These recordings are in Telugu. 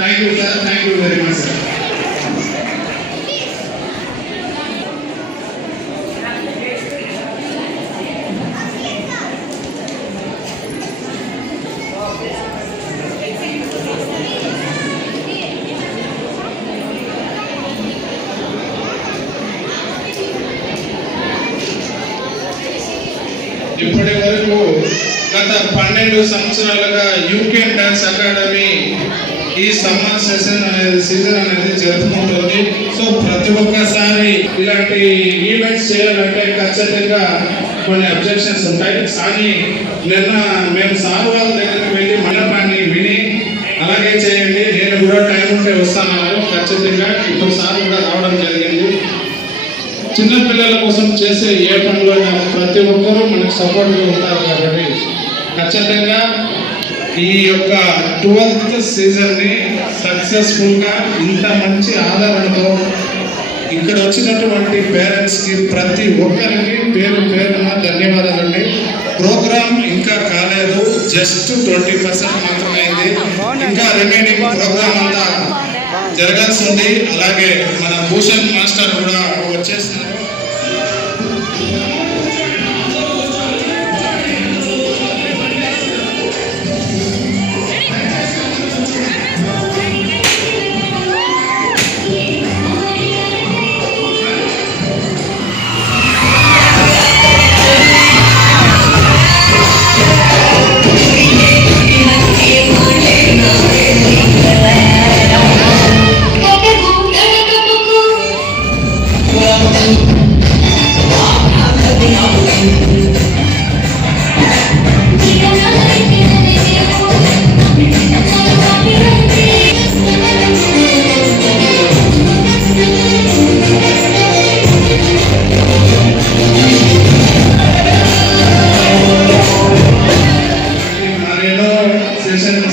Thank you, sir. Thank you very much, sir. ఇప్పటి వరకు గత 12 సంవత్సరాలుగా యూకే డాన్స్ అకాడమీ ఈ సమ్మర్ సీజన్ అనేది జరుపుకుంటుంది. సో ప్రతి ఒక్కసారి ఇలాంటి ఈవెంట్స్ చేయాలంటే ఖచ్చితంగా కొన్ని అబ్జెక్షన్స్ ఉంటాయి. కానీ నిన్న మేము సార్ వాళ్ళ దగ్గరికి వెళ్ళి మండపాన్ని విని అలాగే చేయండి, నేను కూడా టైం ఉంటే వస్తాను ఖచ్చితంగా. ఇప్పుడు సార్ కూడా రావడం జరిగింది. చిన్నపిల్లల కోసం చేసే ఏ పనులు ప్రతి ఒక్కరూ మనకు సపోర్ట్గా ఉంటారు కాబట్టి ఖచ్చితంగా ఈ యొక్క 12th సీజన్ని సక్సెస్ఫుల్గా ఇంత మంచి ఆదరణతో ఇక్కడ వచ్చినటువంటి పేరెంట్స్కి ప్రతి ఒక్కరికి పేరు పేరున ధన్యవాదాలండి. ప్రోగ్రామ్ ఇంకా కాలేదు, జస్ట్ 20% మాత్రమే అయింది. ఇంకా రిమైనింగ్ ప్రోగ్రామ్ అంతా జరగాల్సి ఉంది. అలాగే మన భూషణ్ మాస్టర్ కూడా వచ్చేసినారు.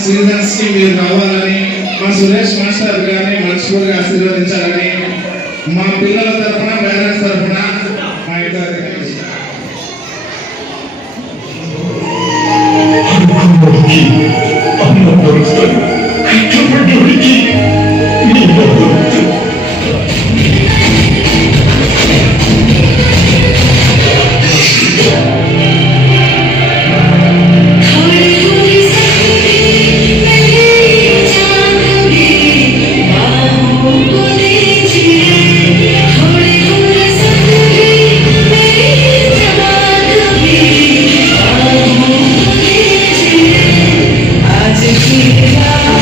సీజన్స్ కి మీరు రావాలని మా సురేష్ మాస్టర్ గారిని మనస్ఫూర్తిగా ఆశీర్వదించాలని మా పిల్లల తరఫున పేరెంట్స్ తరఫున మా ఇద్దరు आज की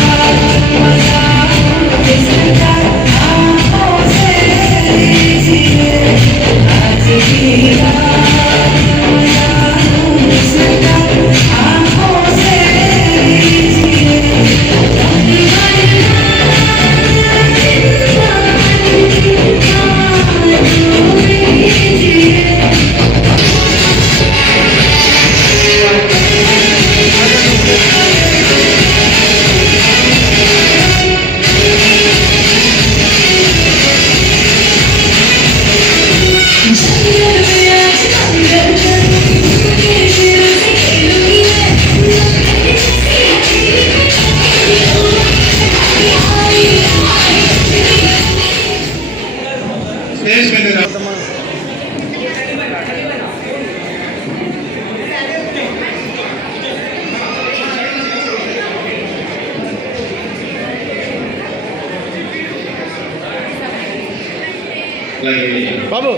అలాగే బాబు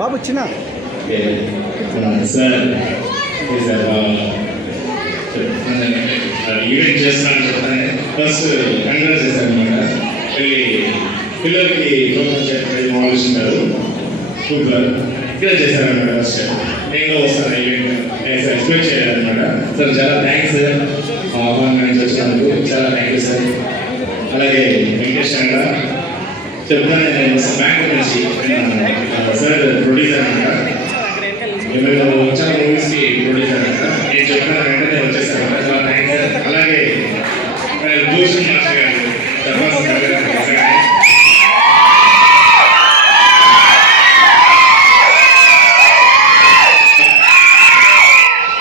బాబు చిన్న సార్ ఈవెంట్ చేస్తానని చెప్తానే ఫస్ట్ కంగ్రాట్స్ చేశాను అనమాట. పిల్లలకి ప్రోగ్రామ్ చేయడం ఆలోచిస్తున్నారు సూపర్ ఇక్కడ చేశారనమాట. ఫస్ట్ నేను వస్తాను ఈవెంట్ నేను ఎక్స్పెక్ట్ చేయాలన్నమాట. సార్ చాలా థ్యాంక్స్ సార్ ఆహ్వానం వచ్చినందుకు చాలా థ్యాంక్ యూ సార్. అలాగే వెంకటేష్ అంగా చెప్తాను నేను బ్యాంక్ నుంచి సార్ ప్రొడ్యూసర్ అనమాట. ఏమైనా చాలా మూవీస్కి ప్రొడ్యూసర్ అనమాట. నేను చెప్తాను వెంటనే వచ్చేసాను అనమాట. చాలా థ్యాంక్స్ సార్. అలాగే భూషణ్ మాస్టర్ గారు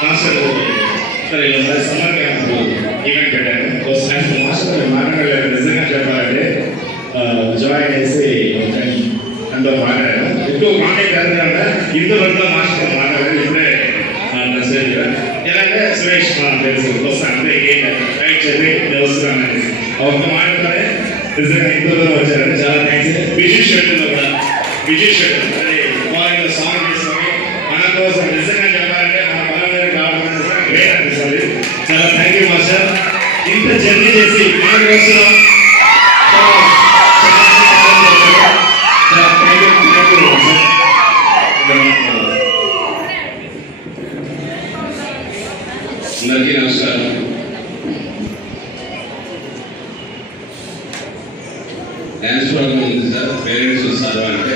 మాస్టర్ సరే సమ్మర్ క్యాంప్ ఈవెంట్ పెట్టాను. మాస్టర్ మాట్లాడలేదు నిజంగా చెప్పాలంటే జాయిన్ చేసి అంతా మాట్లాడాను. ఎక్కువ కాంటాక్ట్ జరగకుండా ఇంతవరకు మాస్టర్ మాట్లాడారు. ఇప్పుడే మెసేజ్ ఎలాంటే సురేష్ తెలుసు వస్తాను అంతే రైట్ చెప్పి నేను వస్తున్నాను అనేసి ఒక్క మాట్లాడే నిజంగా ఇంతలో వచ్చారంటే చాలా థ్యాంక్స్. విజయ్ షెడ్యూల్లో కూడా విజయ్ షెడ్యూల్ అదే మార్నింగ్ సాంగ్ తీసుకొని మన కోసం నిజంగా చెప్పాలంటే మన బలంగా కావాలని నిజంగా గ్రేట్ అనిపిస్తుంది. చాలా థ్యాంక్ యూ మాస్టర్. ఇంత జర్నీ చేసి మన కోసం అందరికీ నమస్కారం. డ్యాన్స్ ప్రోగ్రామ్ ఉంది సార్. పేరెంట్స్ వస్తారు అంటే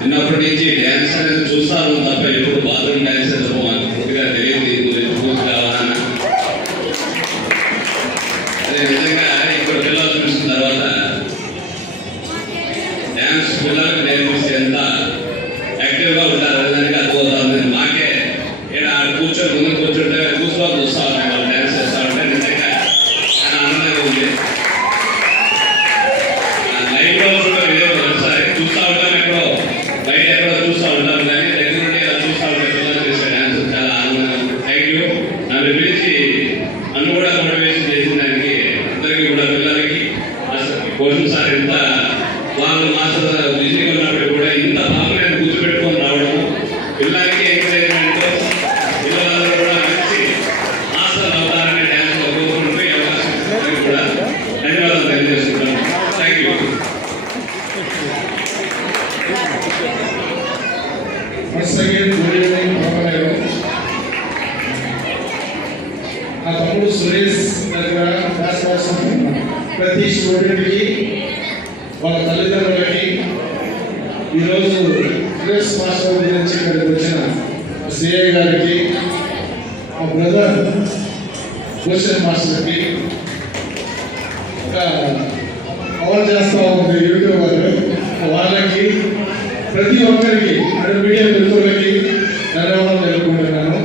చిన్నప్పటి నుంచి డ్యాన్స్ అనేది చూస్తాను తప్ప ఎప్పుడు బాత్రూమ్ డ్యాన్స్ అయితే మాకు పూర్తిగా తెలియదు. దీని గురించి పూర్తి కావాలన్నా అదే విధంగా ఇప్పుడు పిల్లలు చూసిన తర్వాత డ్యాన్స్ పిల్లలకు నేర్పిస్తే ఎంత యాక్టివ్గా ఉంటారు అనేదానికి అర్థమవుతుంది. మాకే ఇక్కడ కూర్చొని ముందు కూర్చుంటే కూర్చోవాలి చూస్తూ ఉంటాయి వాళ్ళు డ్యాన్స్ చేస్తూ ఉంటే నిజంగా చాలా ఆనందంగా ఉంది. లైవ్లో కూడా వీడియో ఒకసారి చూస్తూ ఉంటాం, ఎక్కడో బయట ఎక్కడో చూస్తూ ఉంటాం, కానీ దగ్గర నుండి ఇలా చూస్తూ ఉంటాం పిల్లలు చేసే డ్యాన్స్ చాలా ఆనందంగా ఉంది. Thank you. నన్ను పిలిచి నన్ను కూడా మోటివేషన్ చేసిన దానికి అందరికీ కూడా పిల్లలకి పోషన్ సార్ ఎంత వాళ్ళు మాస్టర్ బిజీగా ఉన్నప్పుడు కూడా ఇంత బాగా నేను కూర్చోబెట్టుకొని రావడం పిల్లలకి ఎంకరేజ్మెంట్ పిల్లలందరూ కూడా మంచి మాస్టర్ అవుతారనే డ్యాన్స్ లో కోరుకుంటూ ఈ అవకాశం కూడా ధన్యవాదాలు తెలియజేస్తున్నాను. Thank you. ఆ తమ్ముడు సురేష్ దగ్గర ప్రతి స్టూడెంట్కి వాళ్ళ తల్లిదండ్రులకి ఈరోజు సురేష్ మాస్టర్ గురించి ఇక్కడికి వచ్చిన సిఐ గారికి మా బ్రదర్ భూషణ్ మాస్టర్కి ఒక కవర్ చేస్తూ ఉంది యూట్యూబర్ వాళ్ళకి ప్రతి ఒక్కరికి అంటే మీడియా మిత్రులకి ధన్యవాదాలు తెలుపుకుంటున్నాను.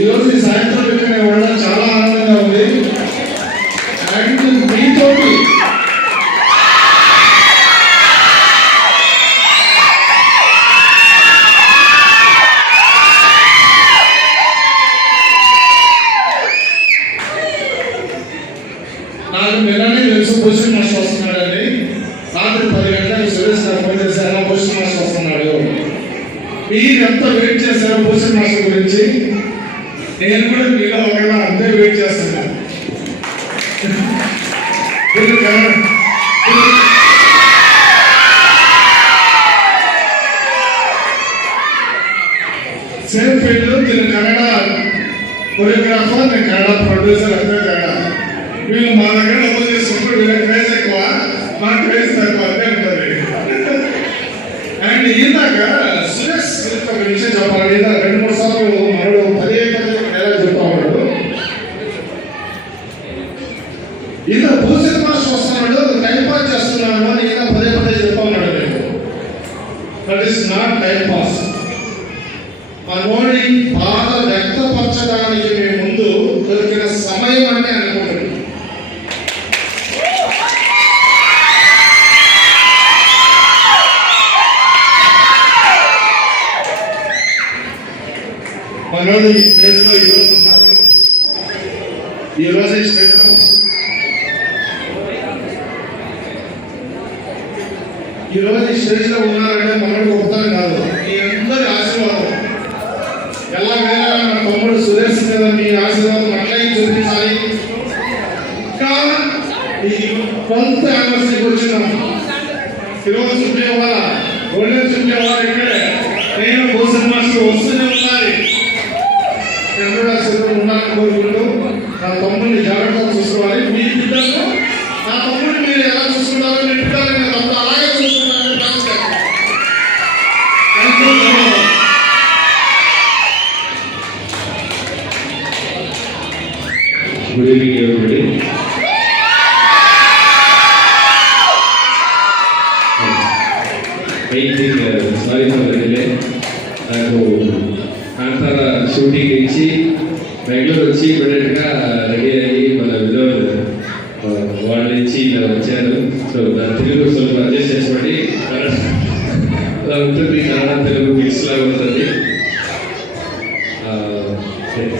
ఈరోజు ఈ సాయంత్రం ఇక్కడ ఉండడం చాలా ఆనందంగా ఉంది. అండ్ మీతోటి నాకు నిన్ననే తెలుసు భూషణ్ మాస్టర్ వస్తున్నాడండి. రాత్రి 10 గంటలకు సురేష్ గారు ఫోన్ చేశారు, భూషణ్ మాస్టర్ వస్తున్నాడు. మీరెంత వెయిట్ చేశారు భూషణ్ మాస్టర్ గురించి. నేను కూడా మీలో ఒకలా అంతే వెయిట్ చేస్తున్నాను. సేమ్ ఫీల్డ్ నేను కన్నడ కొరియోగ్రాఫర్, నేను కన్నడ ప్రొడ్యూసర్, అంతే తేడా. వీళ్ళు మా దగ్గర డబ్బులు చేసుకుంటారు, వీళ్ళ క్రేజ్ ఎక్కువ, మా క్రేజ్ తక్కువ, అంతే ఉంటుంది. అండ్ ఇందాక సురేష్ ఒక విషయం చెప్పాలి. ఇందాక 2-3 సార్లు మనడు పదే చెప్తా ఉన్నాడు. ఇలా భూషణ్ మాస్టర్ వస్తున్నాడు, టైం పాస్ చేస్తున్నాడు అని ఇలా పదే చెప్తా ఉన్నాడు. నేను that is not time pass. మనోడి బాధ వ్యక్తపరచడానికి మేము ముందు దొరికిన సమయం అంటే అనుకుంటున్నాం. మనోడు ఈ స్టేజ్లో ఈరోజు ఉన్నారు. ఈరోజు ఈ స్టేజ్లో ఈ రోజు ఈ స్టేజ్ లో ఉన్నారంటే మనకు గొప్పతనం కాదు, మీ అందరి ఆశీర్వాదం. ఎలాగైనా మన తమ్ముడు సురేష్ మీద మీ ఆశీర్వాదం అట్లాగే చూపించాలి. ఇంకా ఈ కొంత యానివర్సరీకి వచ్చినాం. ఈరోజు చుట్టే వాళ్ళ గోల్డెన్ చుట్టే వాళ్ళ ఇక్కడే నేను భూషణ్ మాస్టర్ వస్తూనే ఉండాలి. చంద్రుడు ఉండాలని కోరుకుంటూ నా తమ్ముడిని జాగ్రత్తగా చూసుకోవాలి. మీ బిడ్డలను నా తమ్ముడిని మీరు ఎలా చూసుకుంటారో మీ బిడ్డలు నేను తమ్ముడు అలాగే చూసుకుంటానని నమస్కారం. Good evening, everybody. Sorry for the delay. నాకు కాంతార షూటింగ్ ఇచ్చి బెంగళూరు వచ్చి ఇమీడియట్గా రెడీ అయ్యి మన వినోద్ వాళ్ళ నుంచి ఇలా వచ్చాను. సో దాని తెలుగు ಸ್ವಲ್ಪ అడ్జస్ట్ చేసుకోండి, అలా ఉంటుంది. కన్నడ తెలుగు మిక్స్ లాగా ఉంటుంది.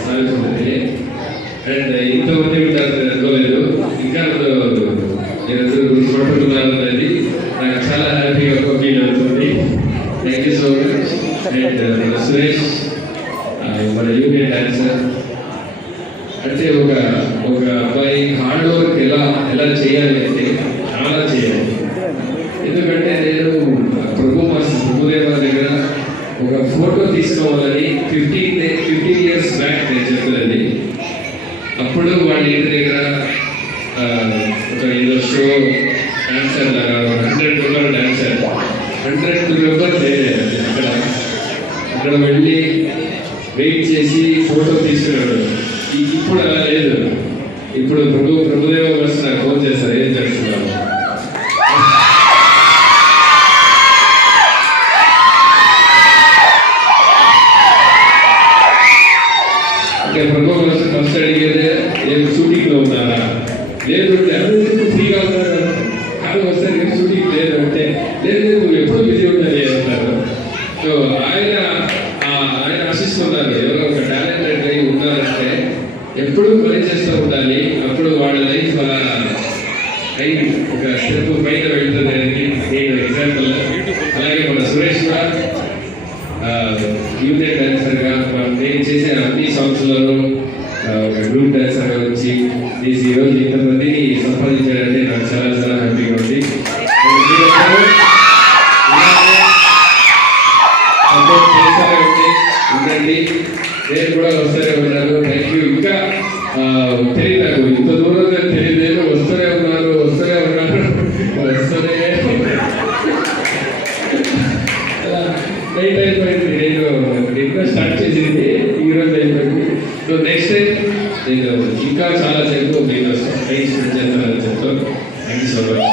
Sorry for the delay. And ఇంతమంది ఉంటారు అనుకోలేదు. ఇంకా నేను చూడుతున్నాను అనేది నాకు చాలా హ్యాపీగా ఫీల్ అవుతుంది. Thank you so much. And మన సురేష్ మన యూనియన్ డాన్సర్ అంటే ఒక అబ్బాయి హార్డ్ వర్క్ ఎలా చేయాలి అంటే చాలా చేయాలి. ఎందుకంటే నేను ప్రభుదేవ దగ్గర ఒక ఫోటో తీసుకోవాలని 15 years బ్యాక్ నేను చెప్పేది. అప్పుడు వాళ్ళ ఇంటి దగ్గర ఒక ఏదో షో డాన్సర్ లాగా 100 మెంబర్ డాన్సర్ 100 మెంబర్ అక్కడ వెళ్ళి వెయిట్ చేసి ఫోటో తీసుకున్నాడు. ఇప్పుడు అలా లేదు. ఇప్పుడు ప్రభుదేవ వస్తే నాకు ఫోన్ చేస్తారు, ఏం చేస్తున్నారు అంటే ప్రభు ఫస్ట్ అడిగేదే నేను షూటింగ్ లో ఉన్నారా, లేదు ఫ్రీగా ఉన్నారు కాదు వస్తే నేను షూటింగ్ లేదు అంటే లేదు నువ్వు ఎప్పుడు బిజీ ఉండాలి అంటారు. సో ఆయన ఆశిస్తున్నారు ఎవరో ఒక టాలెంటెడ్ అయి ఉన్నారంటే ఎప్పుడు పని చేస్తూ ఉండాలి. అప్పుడు వాళ్ళ లైఫ్ అలా ఒక స్టెప్ పైన వెళ్తుంది అనేది నేను ఎగ్జాంపుల్. అలాగే మన సురేష్ కూడా యూనియన్ డాన్సర్గా నేను చేసే అన్ని సాంగ్స్లోనూ ఒక గ్రూప్ డాన్సర్గా వచ్చి తీసి ఈరోజు ఇంతమందిని సంపాదించాడంటే నాకు చాలా చాలా హ్యాపీగా ఉంది. సపోర్ట్ చేస్తానే ఉండండి. నేను కూడా వస్తూనే ఉన్నాను. Thank you. ఇంకా తెలియదు నాకు ఇంత దూరంగా తెలియదు. వస్తూనే ఉన్నాను. నైట్ అయిపోయింది. నేను స్టార్ట్ చేసింది ఈరోజు అయిపోయింది. సో నెక్స్ట్ టైం నేను ఇంకా చాలా సేపు నేను టైం స్పెండ్ చేస్తానని చెప్తాను. Thank you so much.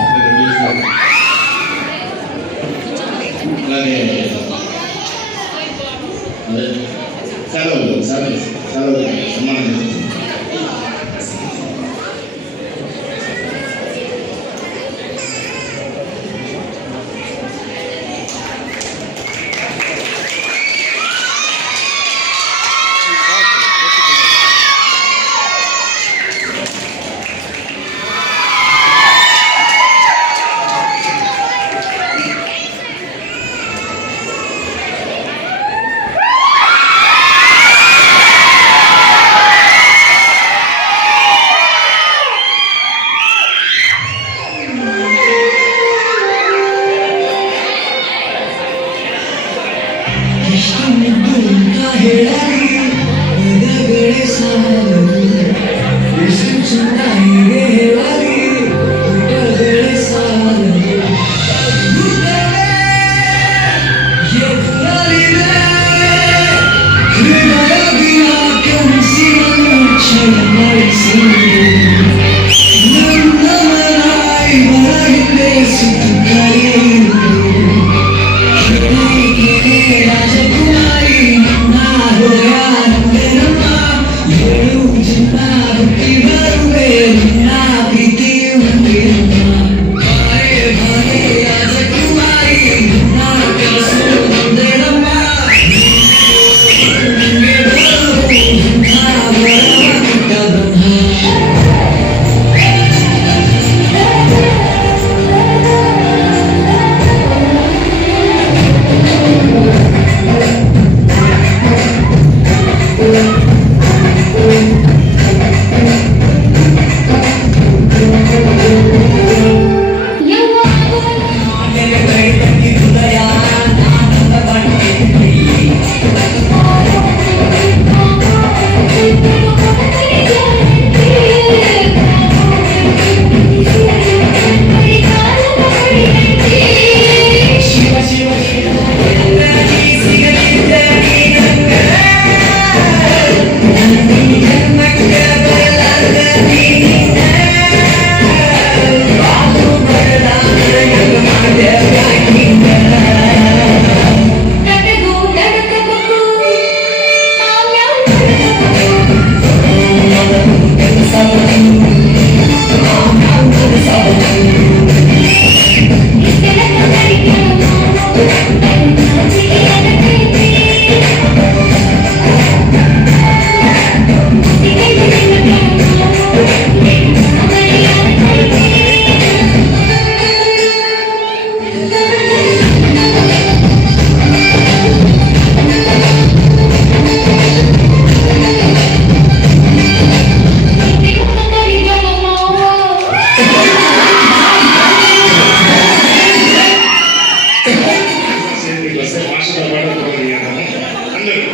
అలాగే సెలవులు సన్మానం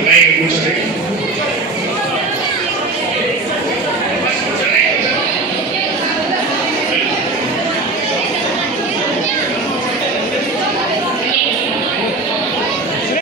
లైన్ కూర్చొని